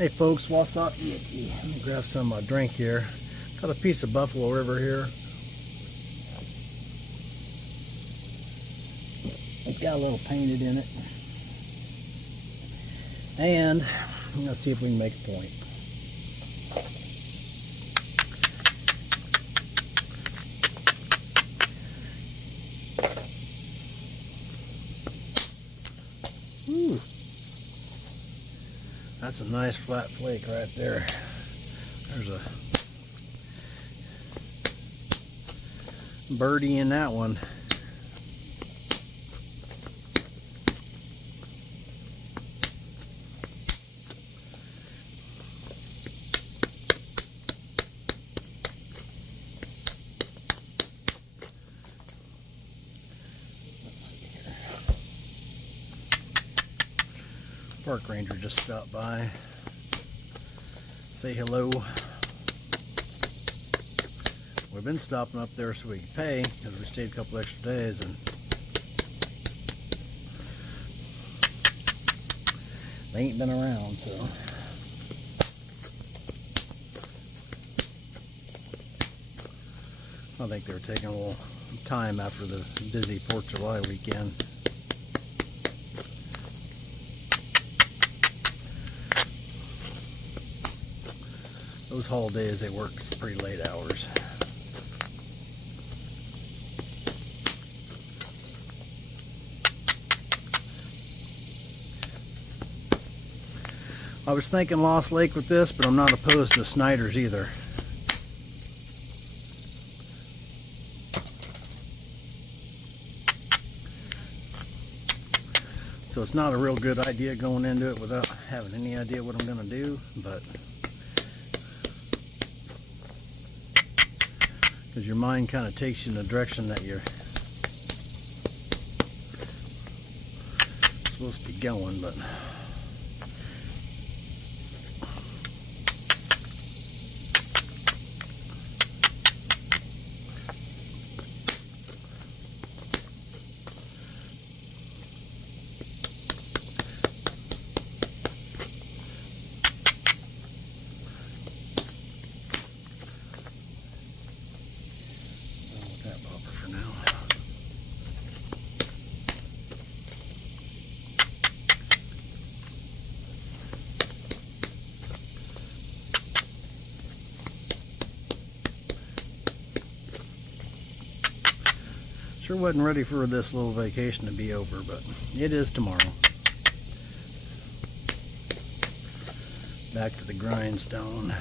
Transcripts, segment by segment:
Hey folks, what's up? Let me grab some drink here. Got a piece of Buffalo River here. It's got a little painted in it. And let's see if we can make a point. Ooh. That's a nice flat flake right there. There's a birdie in that one. Park ranger just stopped by. Say hello. We've been stopping up there so we can pay because we stayed a couple extra days, and they ain't been around, so I think they were taking a little time after the busy 4th of July weekend. Those holidays, they work pretty late hours. I was thinking Lost Lake with this, but I'm not opposed to Snyder's either. So it's not a real good idea going into it without having any idea what I'm going to do, but because your mind kind of takes you in the direction that you're supposed to be going, but sure wasn't ready for this little vacation to be over, but it is tomorrow. Back to the grindstone.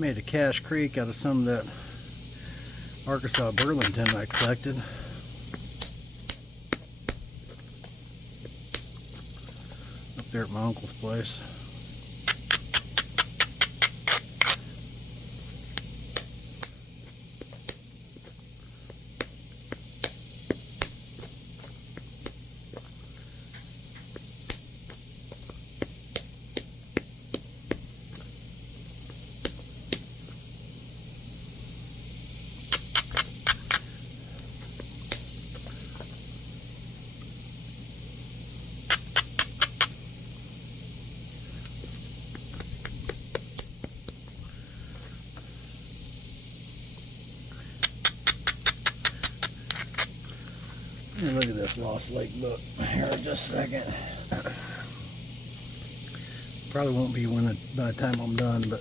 made a cache creek out of some of that Arkansas Burlington I collected. Up there at my uncle's place. And look at this Lost Lake book here in just a second. Probably won't be when by the time I'm done, but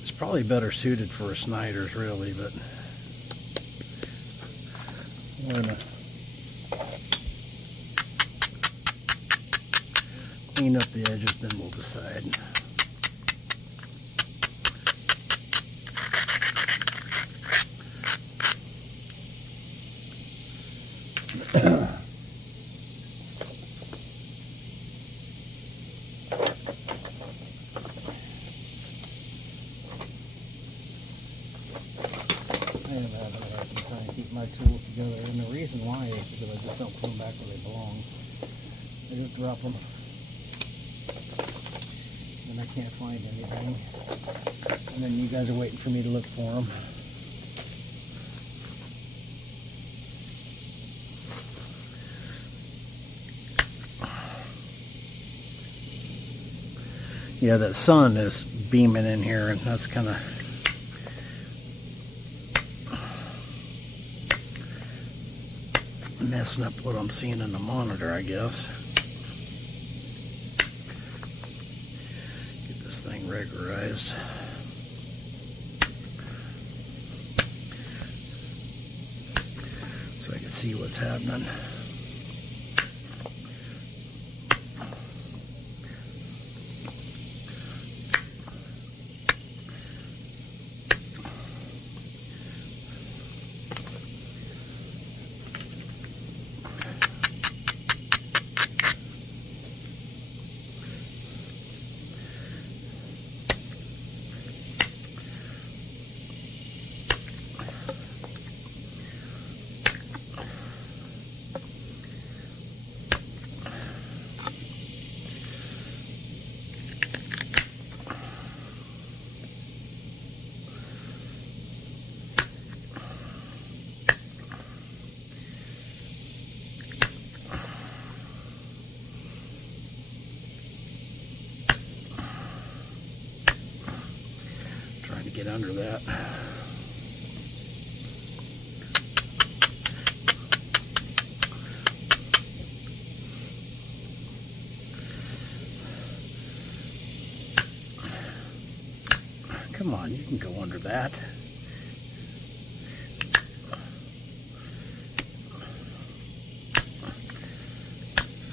it's probably better suited for a Snyder's really, but we're gonna clean up the edges, then we'll decide. My tools together, and the reason why is because I just don't put them back where they belong. I just drop them when I can't find anything, and then you guys are waiting for me to look for them. Yeah, that sun is beaming in here, and that's kind of messing up what I'm seeing in the monitor, I guess. Get this thing regularized. So I can see what's happening. Get under that. Come on, you can go under that.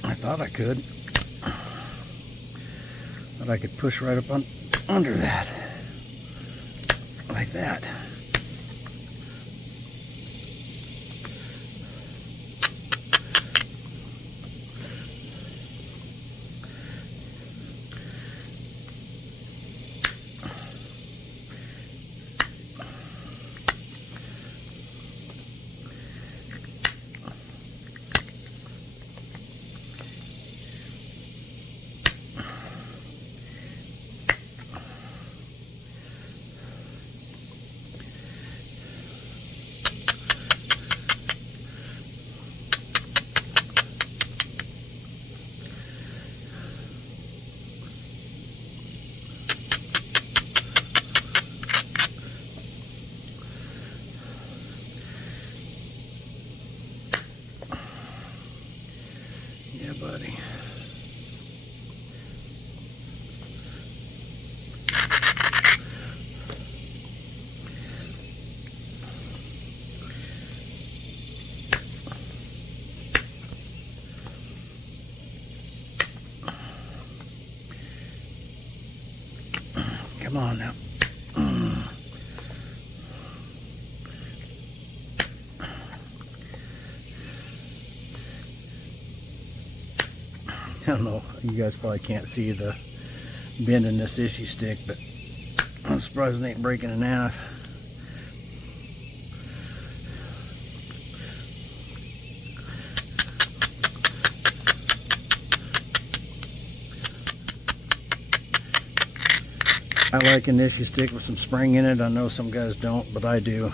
I thought I could. But I could push right up on under that. Like that. Come on now. I don't know, you guys probably can't see the bend in this issue stick, but I'm surprised it ain't breaking in half. I like an issue stick with some spring in it. I know some guys don't, but I do.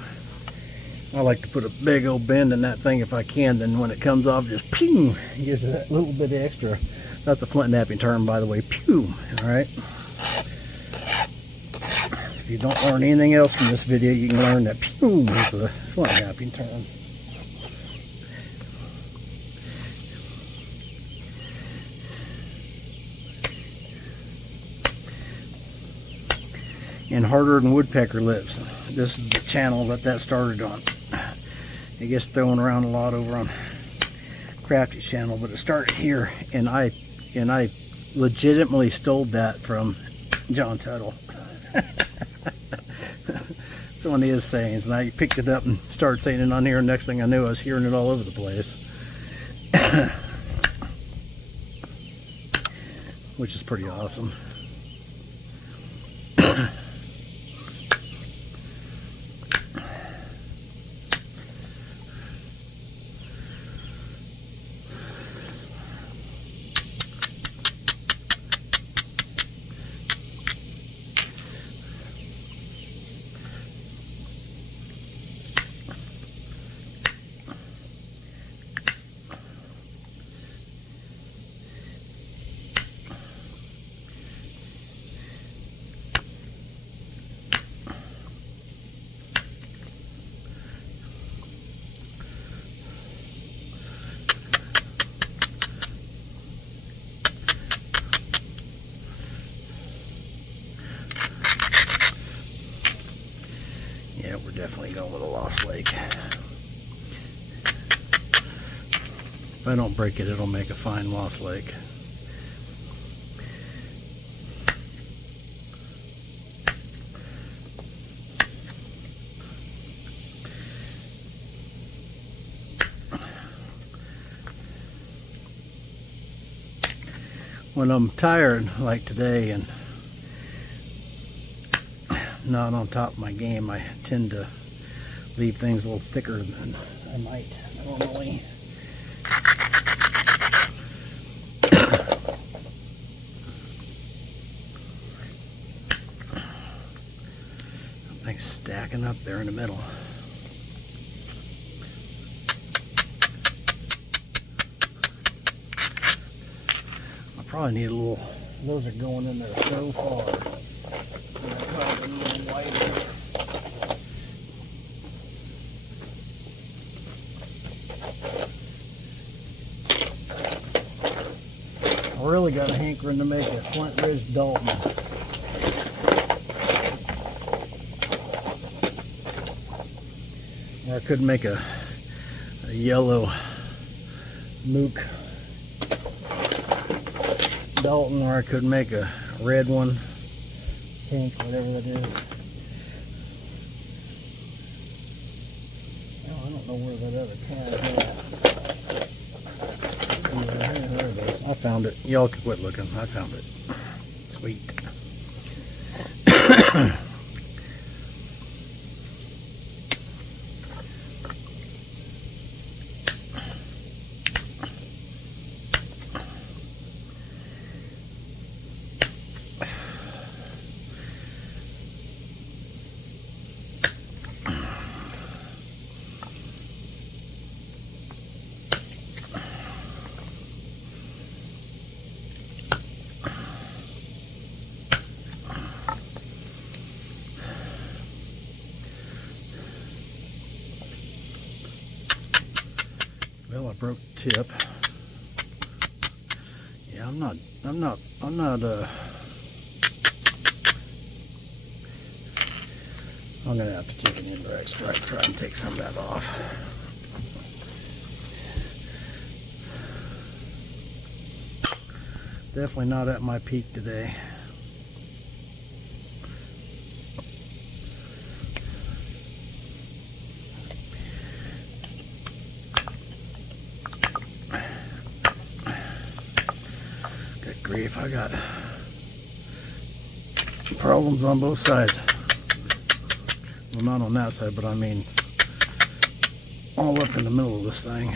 I like to put a big old bend in that thing if I can, then when it comes off, just pew, gives it that little bit extra. That's the Flintknapping term, by the way, pew. Alright? If you don't learn anything else from this video, you can learn that pew is the Flintknapping term. And harder than woodpecker lips. This is the channel that started on. It gets thrown around a lot over on Crafty's channel, but it started here, and I legitimately stole that from John Tuttle. It's one of his sayings, and I picked it up and started saying it on here, and next thing I knew I was hearing it all over the place. Which is pretty awesome. Yeah, we're definitely going with a lost lake. If I don't break it, it'll make a fine lost lake. When I'm tired, like today, and not on top of my game, I tend to leave things a little thicker than I might normally. Something's stacking up there in the middle. I probably need a little, those are going in there so far. I really got a hankering to make a Flint Ridge Dalton. Or I could make a yellow Mook Dalton, or I could make a red one, pink, whatever that is. Oh, I don't know where that other can is at. There it is. I found it. Y'all can quit looking. I found it. Sweet. Well, I broke the tip. Yeah, I'm not, I'm gonna have to take an indirect strike, try and take some of that off. Definitely not at my peak today. grief, I got problems on both sides. Well, not on that side, but I mean all up in the middle of this thing.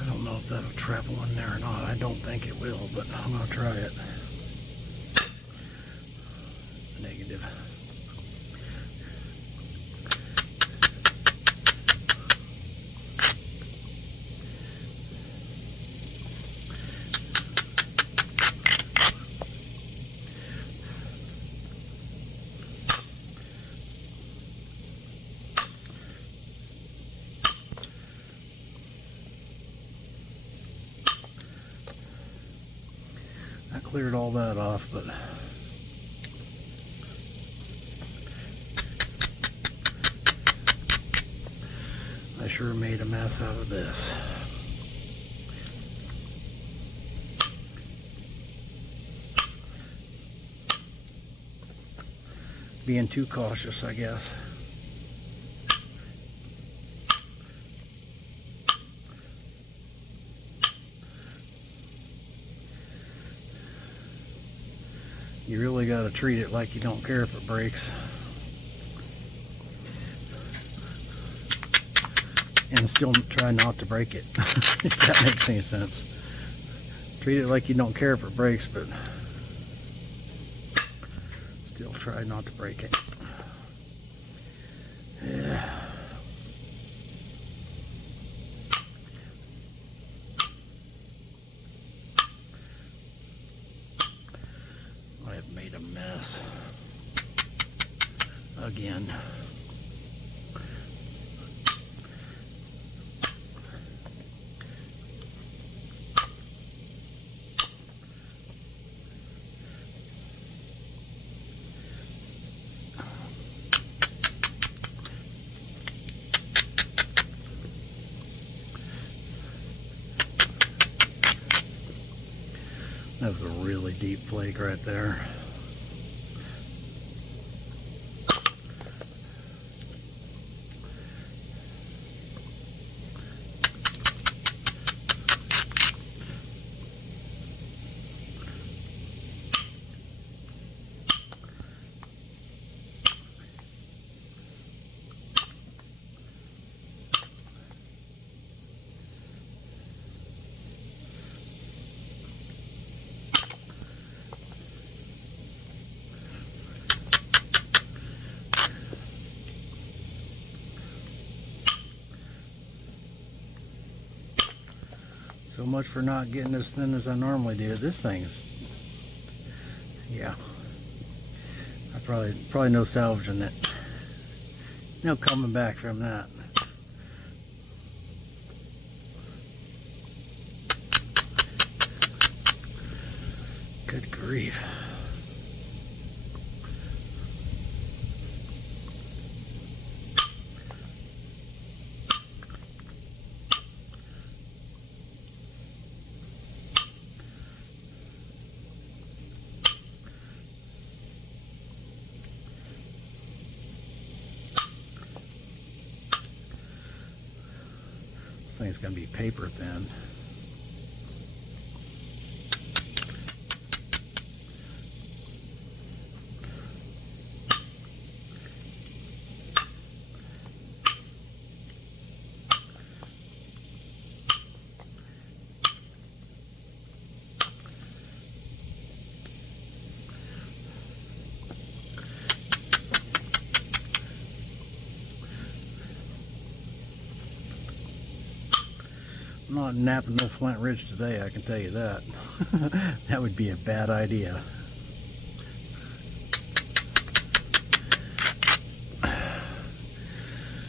I don't know if that'll trap one there or not. I don't think it will, but I'm going to try it. Negative. I cleared all that off, but I sure made a mess out of this. Being too cautious, I guess. You really got to treat it like you don't care if it breaks. And still try not to break it, if that makes any sense. Treat it like you don't care if it breaks, but still try not to break it. Yeah. I have made a mess again. That was a really deep flake right there. So much for not getting as thin as I normally do. This thing is, yeah. I probably no salvaging it. No coming back from that. Good grief. Thing's gonna be paper thin. I'm not napping no Flint Ridge today, I can tell you that. That would be a bad idea.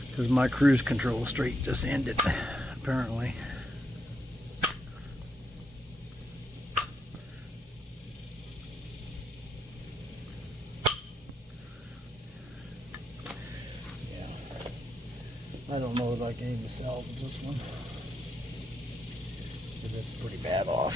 Because my cruise control streak just ended, apparently. Yeah. I don't know if I can even salvage this one. It's pretty bad off.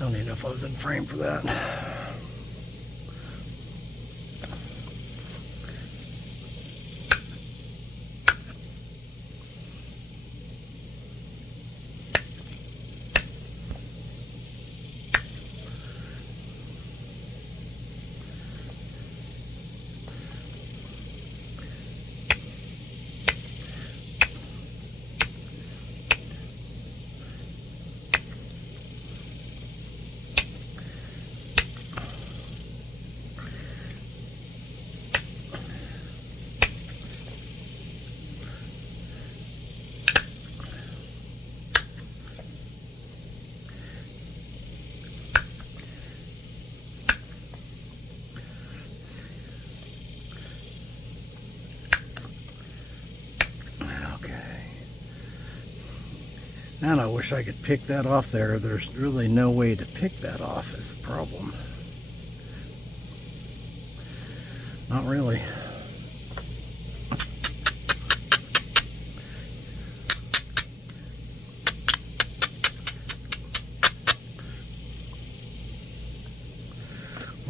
don't even know if I was in frame for that. And I wish I could pick that off there. There's really no way to pick that off is the problem. Not really.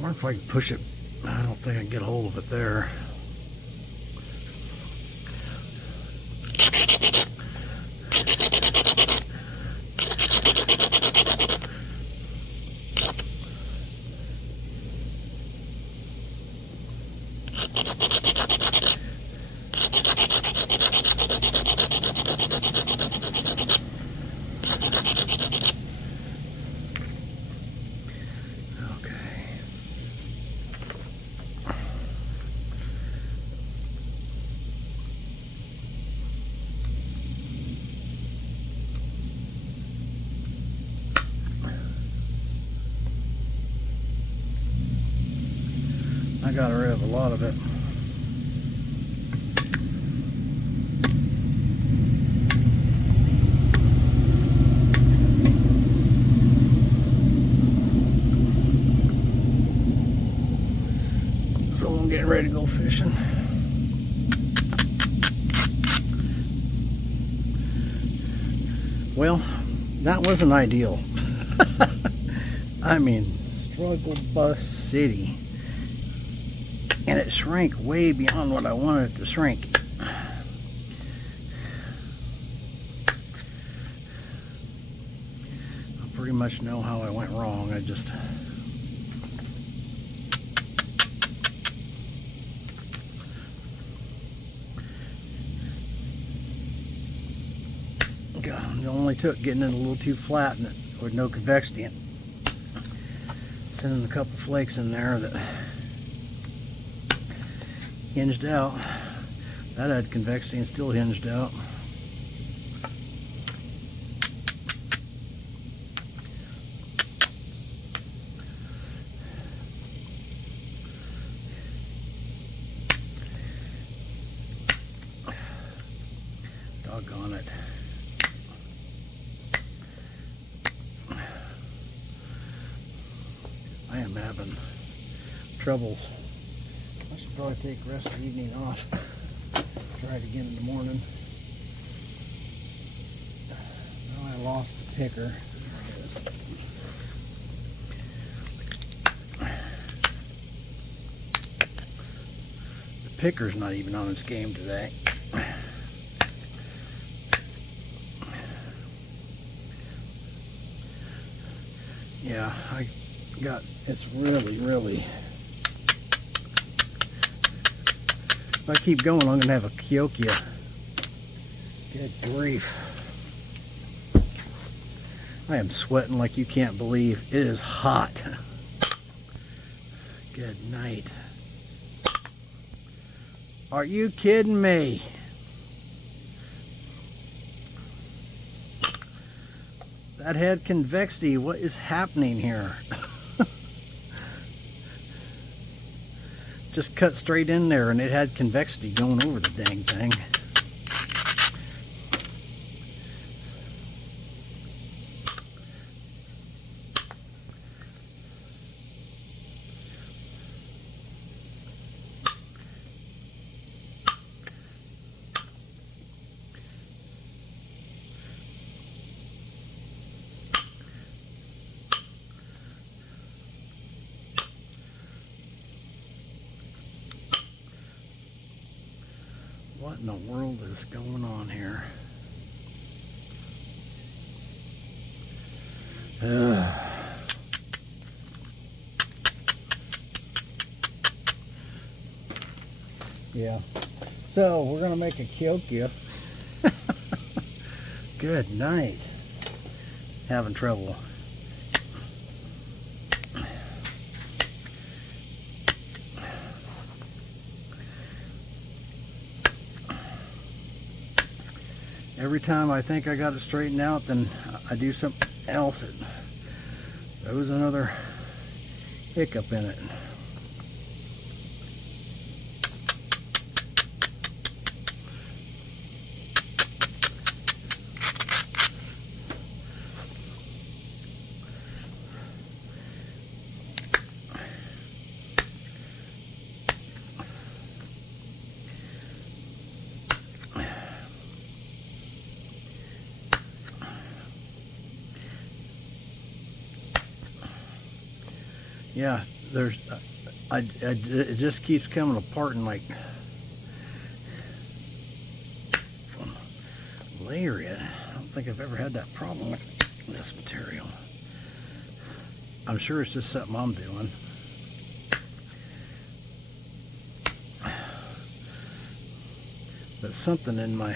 Or if I can push it, I don't think I can get a hold of it there. I got rid of a lot of it. So I'm getting ready to go fishing. Well, that wasn't ideal. I mean, struggle bus city. And it shrank way beyond what I wanted it to shrink. I pretty much know how I went wrong. I just it only took getting it a little too flat and with no convexity in. Sending a couple flakes in there that hinged out. That had convexity and still hinged out. Doggone it. I am having troubles. I should probably take the rest of the evening off. Try it again in the morning. Now I lost the picker. There it is. The picker's not even on its game today. Yeah, it's really, if I keep going, I'm going to have a Keokuk. Good grief. I am sweating like you can't believe. It is hot. Good night. Are you kidding me? That had convexity. What is happening here? Just cut straight in there and it had convexity going over the dang thing. in the world is going on here? Yeah. So we're gonna make a Keokuk. Good night. Having trouble. Every time I think I got it straightened out, then I do something else. It throws another hiccup in it. Yeah, it just keeps coming apart and like layer it. I don't think I've ever had that problem with this material. I'm sure it's just something I'm doing. But something in my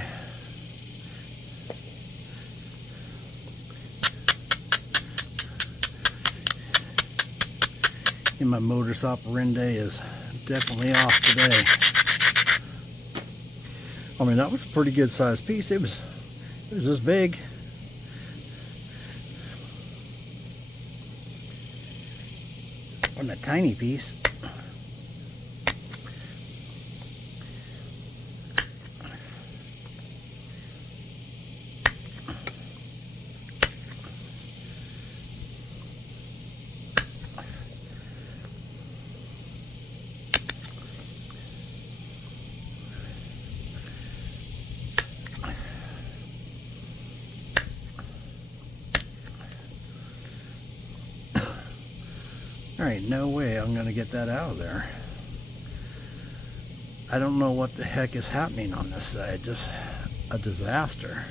modus operandi is definitely off today. I mean, that was a pretty good sized piece. It was this big. Wasn't a tiny piece. There ain't no way I'm gonna get that out of there. I don't know what the heck is happening on this side. Just a disaster.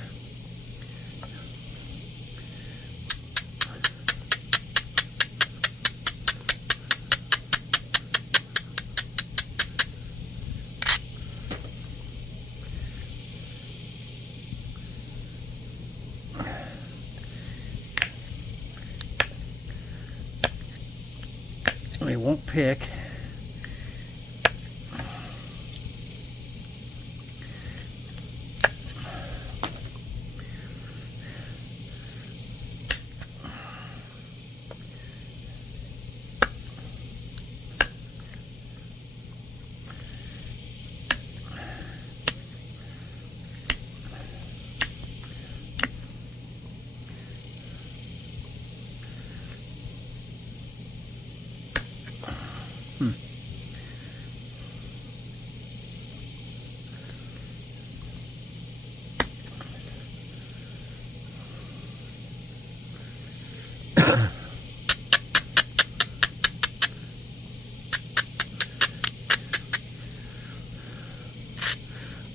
It won't pick.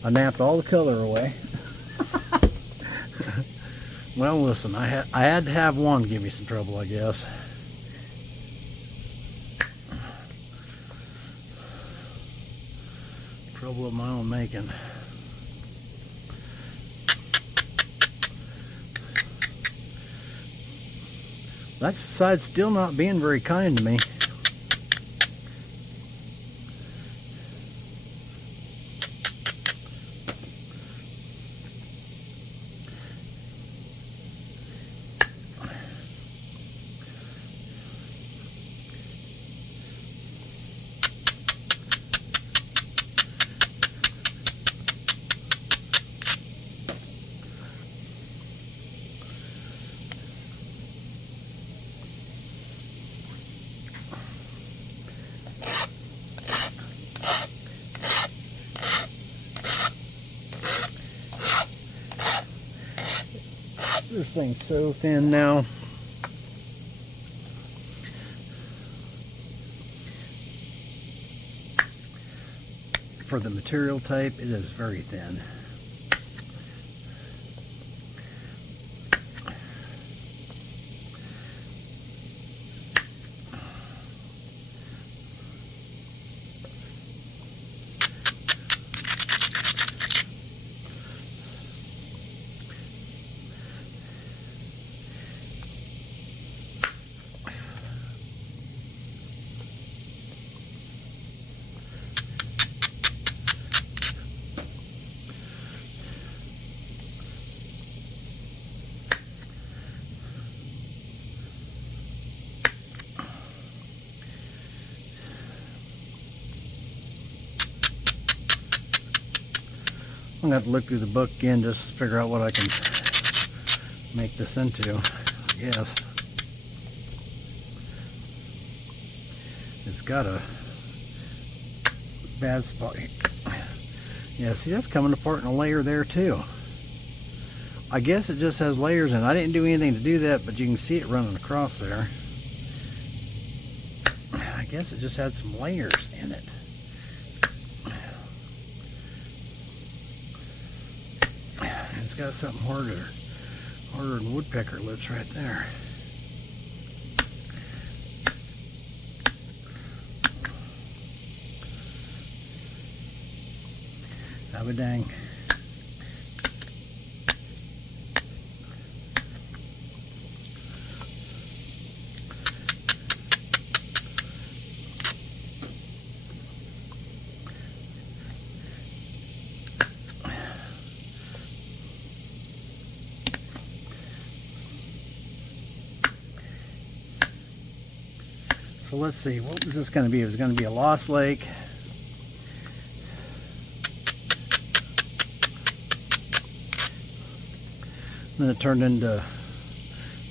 I napped all the color away. Well, listen, I had to have one give me some trouble, I guess. Trouble of my own making. That side's still not being very kind to me. This thing's so thin now. for the material type, it is very thin. I'm going to have to look through the book again just to figure out what I can make this into, I guess. It's got a bad spot here. Yeah, see, that's coming apart in a layer there too. I guess it just has layers, and I didn't do anything to do that, but you can see it running across there. I guess it just had some layers in it. It's got something harder than woodpecker lips right there. Have a dang. So let's see, what was this going to be? It was going to be a lost lake. Then it turned into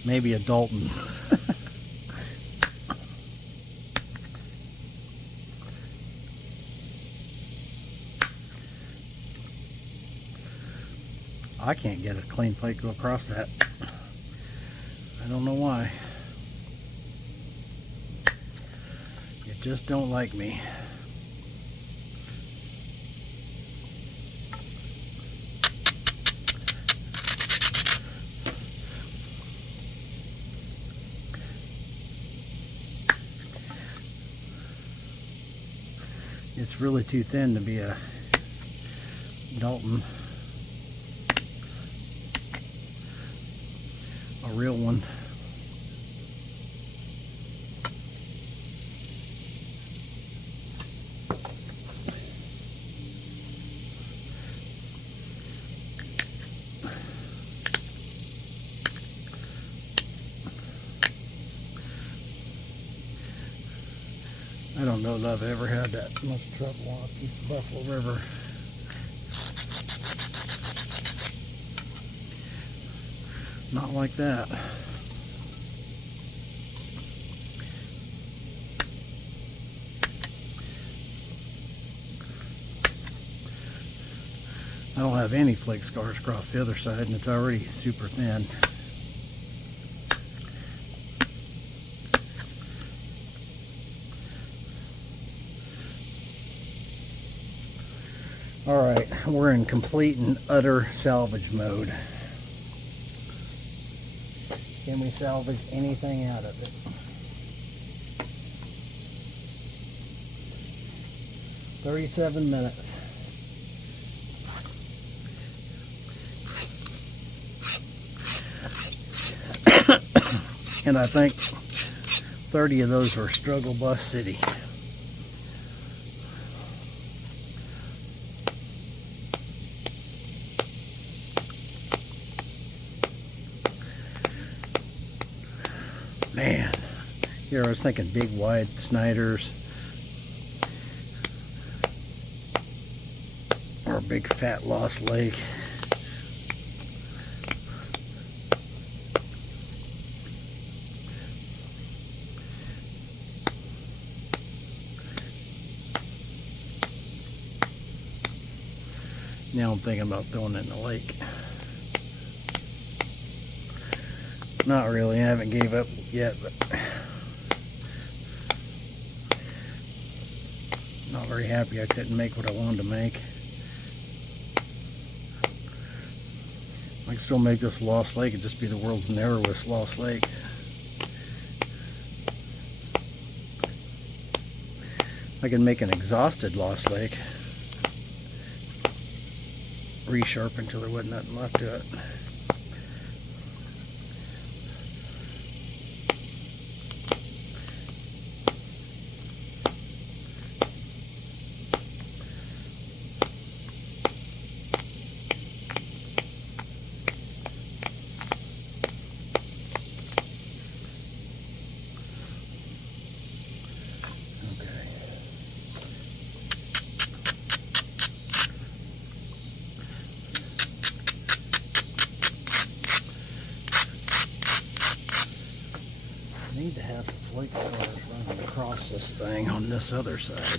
maybe a Dalton. I can't get a clean plate go across that. I don't know why. It just don't like me. It's really too thin to be a Dalton. A real one. I don't know that I've ever had that much trouble on a piece of Buffalo River. Not like that. I don't have any flake scars across the other side, and it's already super thin. Alright, we're in complete and utter salvage mode. Can we salvage anything out of it? 37 minutes. And I think 30 of those were struggle bus city. Man, here I was thinking big wide Snyders or a big fat Lost Lake. Now I'm thinking about throwing it in the lake. Not really, I haven't gave up yet, but not very happy I couldn't make what I wanted to make. I could still make this Lost Lake. It'd just be the world's narrowest Lost Lake. I can make an exhausted Lost Lake. Resharpen until there wasn't nothing left to it. Need to have the flake stars running across this thing on this other side.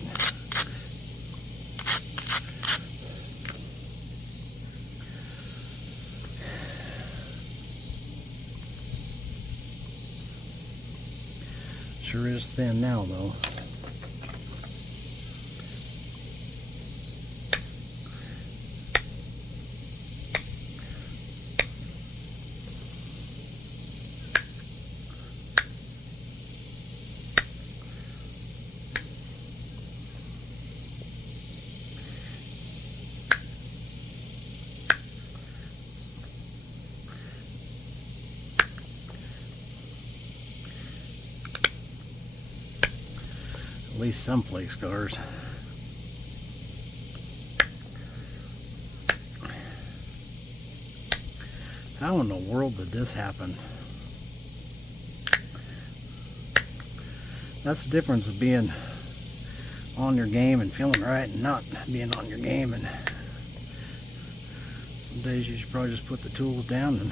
Sure is thin now though. At least some flake scars. How in the world did this happen? That's the difference of being on your game and feeling right and not being on your game. And some days you should probably just put the tools down and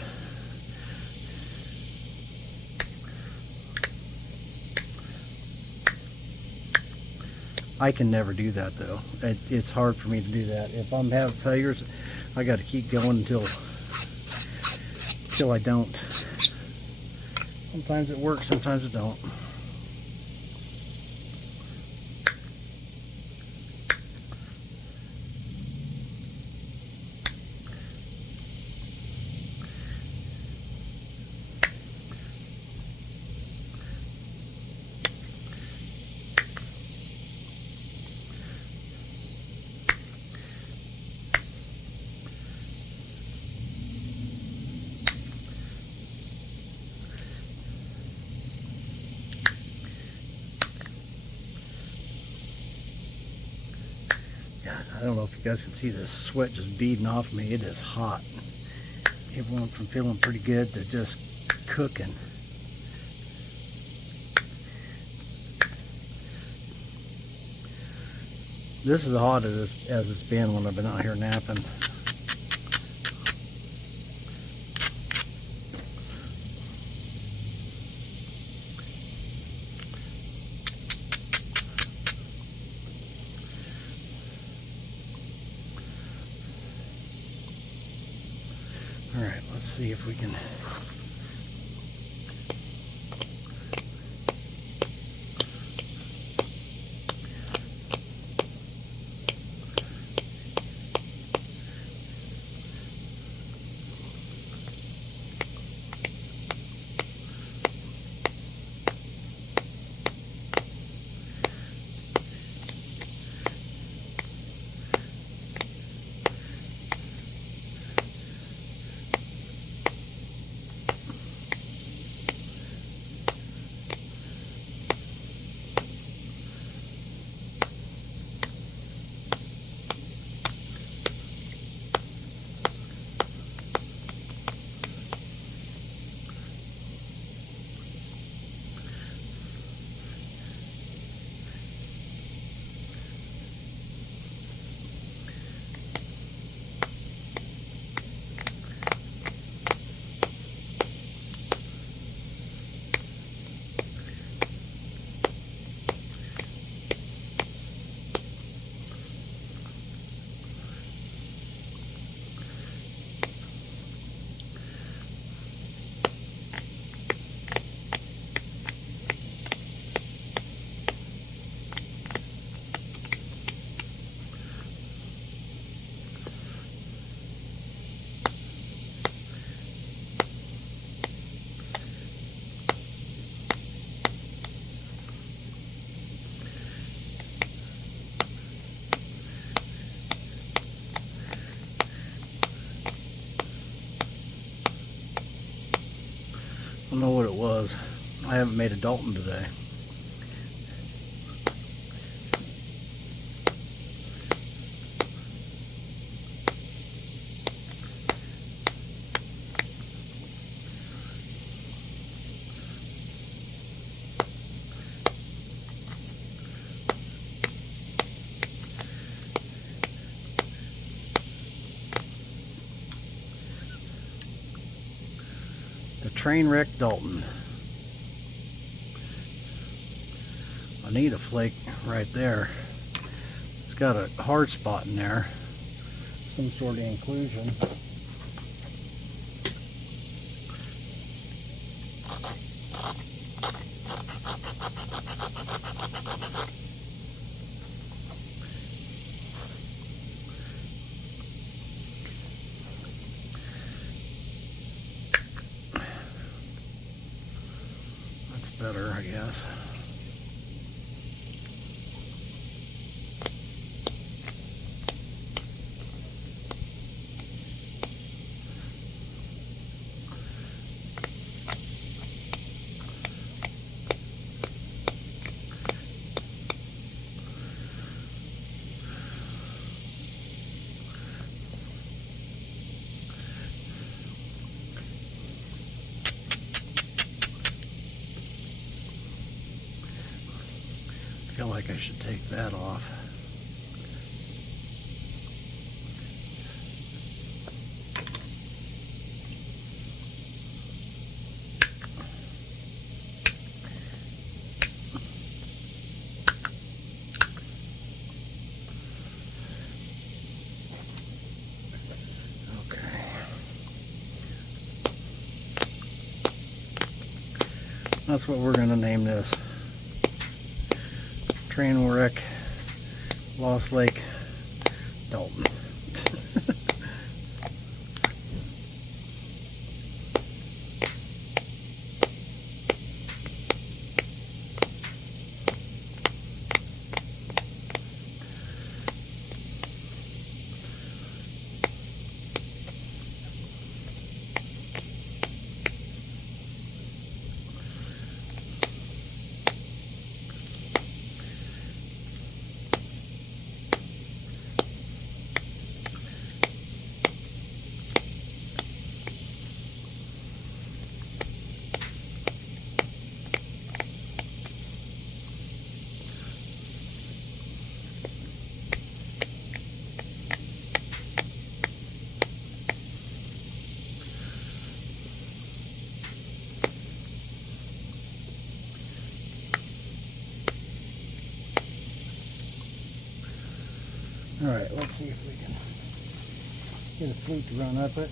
I can never do that though. It's hard for me to do that. If I'm having failures, I got to keep going until I don't. Sometimes it works, sometimes it don't. I don't know if you guys can see this sweat just beading off me. It is hot. It went from feeling pretty good to just cooking. This is as hot as it's been when I've been out here napping. Alright, let's see if we can don't know what it was. I haven't made a Dalton today. Train wreck Dalton. I need a flake right there. It's got a hard spot in there, some sort of inclusion. Better, I guess. I feel like I should take that off. Okay. That's what we're going to name this. Train wreck, Lost Lake, Dalton. Alright, let's see if we can get a flute to run up it.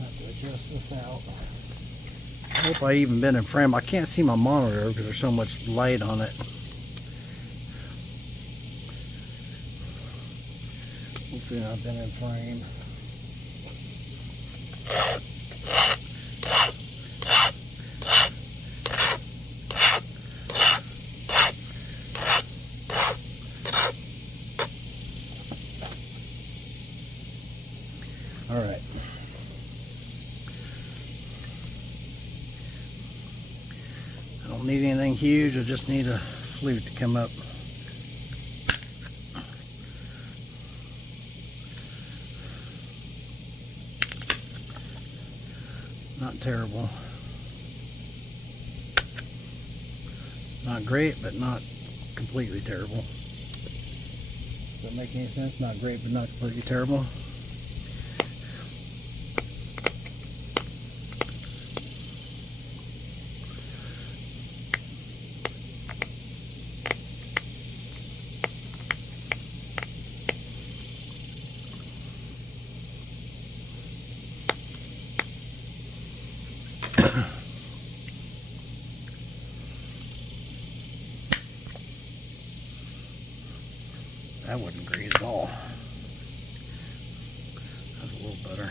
Have to adjust this out. I hope I even been in frame. I can't see my monitor because there's so much light on it. Hopefully I've been in frame. All right. I don't need anything huge. I just need a flute to come up. Not terrible. Not great, but not completely terrible. Does that make any sense? Not great, but not completely terrible. That wasn't great at all. That's a little better.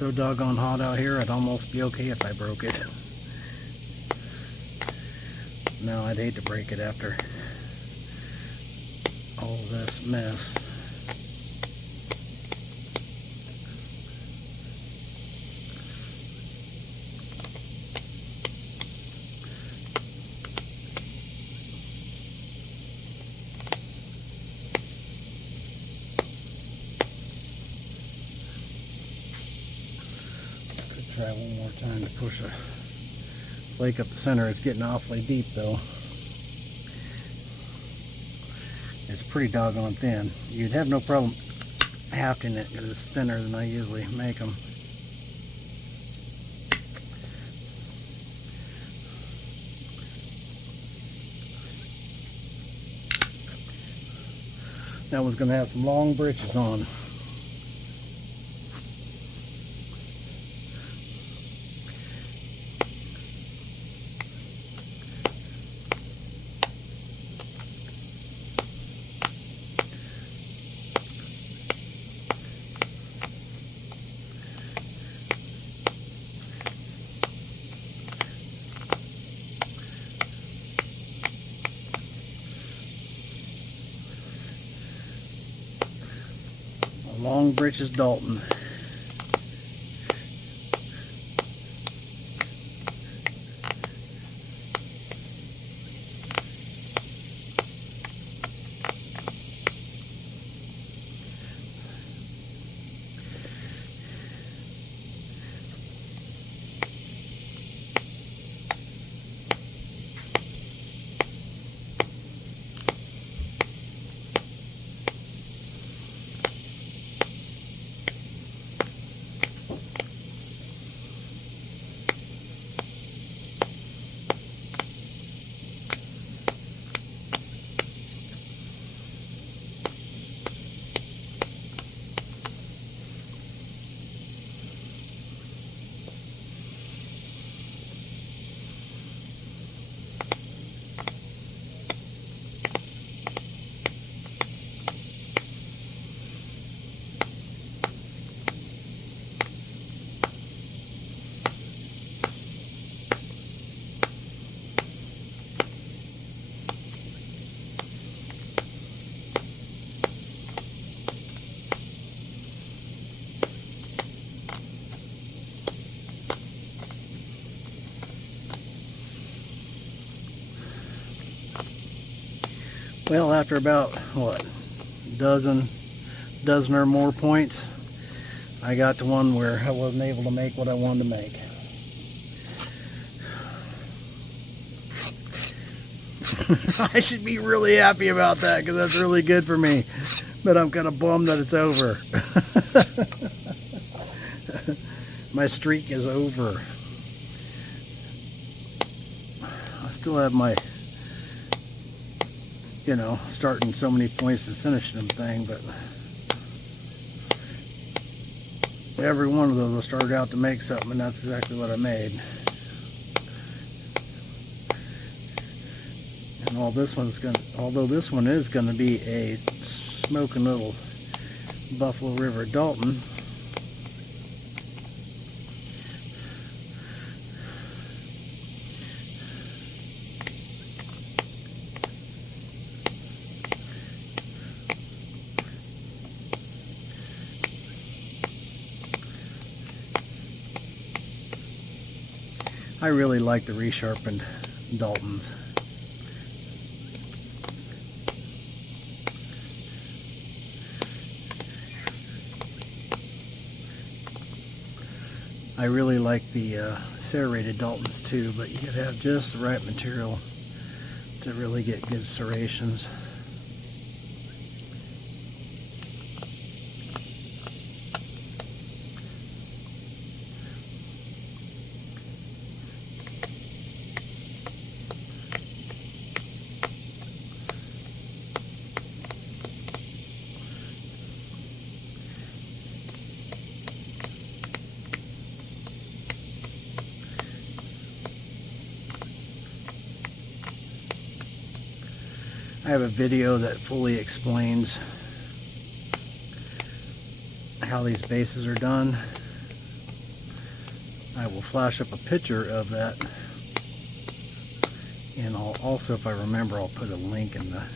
so doggone hot out here, I'd almost be okay if I broke it. No, I'd hate to break it after all this mess. Try one more time to push a flake up the center. It's getting awfully deep though. It's pretty doggone thin. You'd have no problem halving it because it's thinner than I usually make them. That one's going to have some long britches on. Long britches Dalton. Well, after about, what, dozen or more points, I got to one where I wasn't able to make what I wanted to make. I should be really happy about that because that's really good for me. But I'm kind of bummed that it's over. My streak is over. I still have my, you know, starting so many points to finish them thing, but every one of those I started out to make something, and that's exactly what I made. And although this one is going to be a smoking little Buffalo River Dalton, I really like the resharpened Daltons. I really like the serrated Daltons too, but you gotta have just the right material to really get good serrations. I have a video that fully explains how these bases are done. I will flash up a picture of that, and I'll also, if I remember, I'll put a link in there.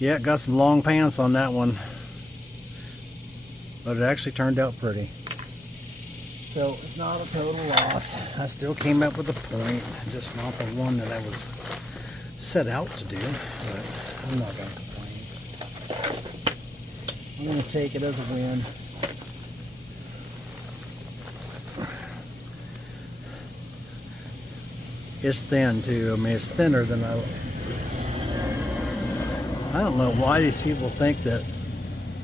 Yeah, got some long pants on that one, but it actually turned out pretty. So it's not a total loss. I still came up with a point, just not the one that I was set out to do, but I'm not going to complain. I'm going to take it as a win. It's thin too. I mean, it's thinner than I don't know why these people think that,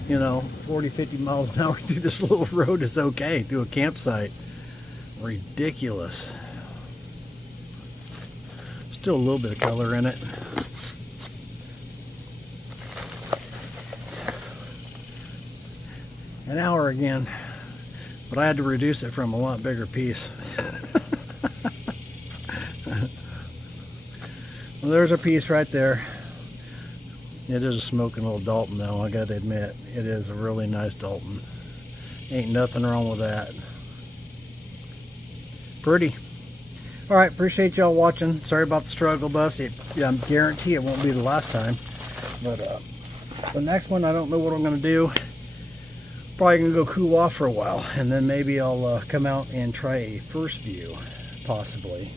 you know, 40, 50 miles an hour through this little road is okay, through a campsite. Ridiculous. Still a little bit of color in it. An hour again, but I had to reduce it from a lot bigger piece. Well, there's a piece right there. It is a smoking little Dalton though, I gotta admit. It is a really nice Dalton. Ain't nothing wrong with that. Pretty. Alright, appreciate y'all watching. Sorry about the struggle bus. I guarantee it won't be the last time. But the next one, I don't know what I'm gonna do. Probably gonna go cool off for a while, and then maybe I'll come out and try a first view, possibly.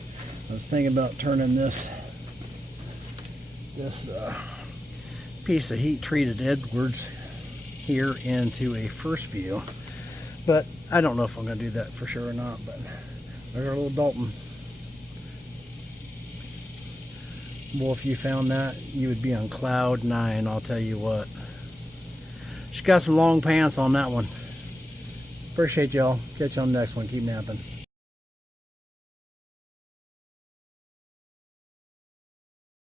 I was thinking about turning this piece of heat treated Edwards here into a first view, but I don't know if I'm going to do that for sure or not. But there's our little Dalton. Well, if you found that, you would be on cloud 9, I'll tell you what. She got some long pants on that one. Appreciate y'all. Catch you on the next one. Keep napping.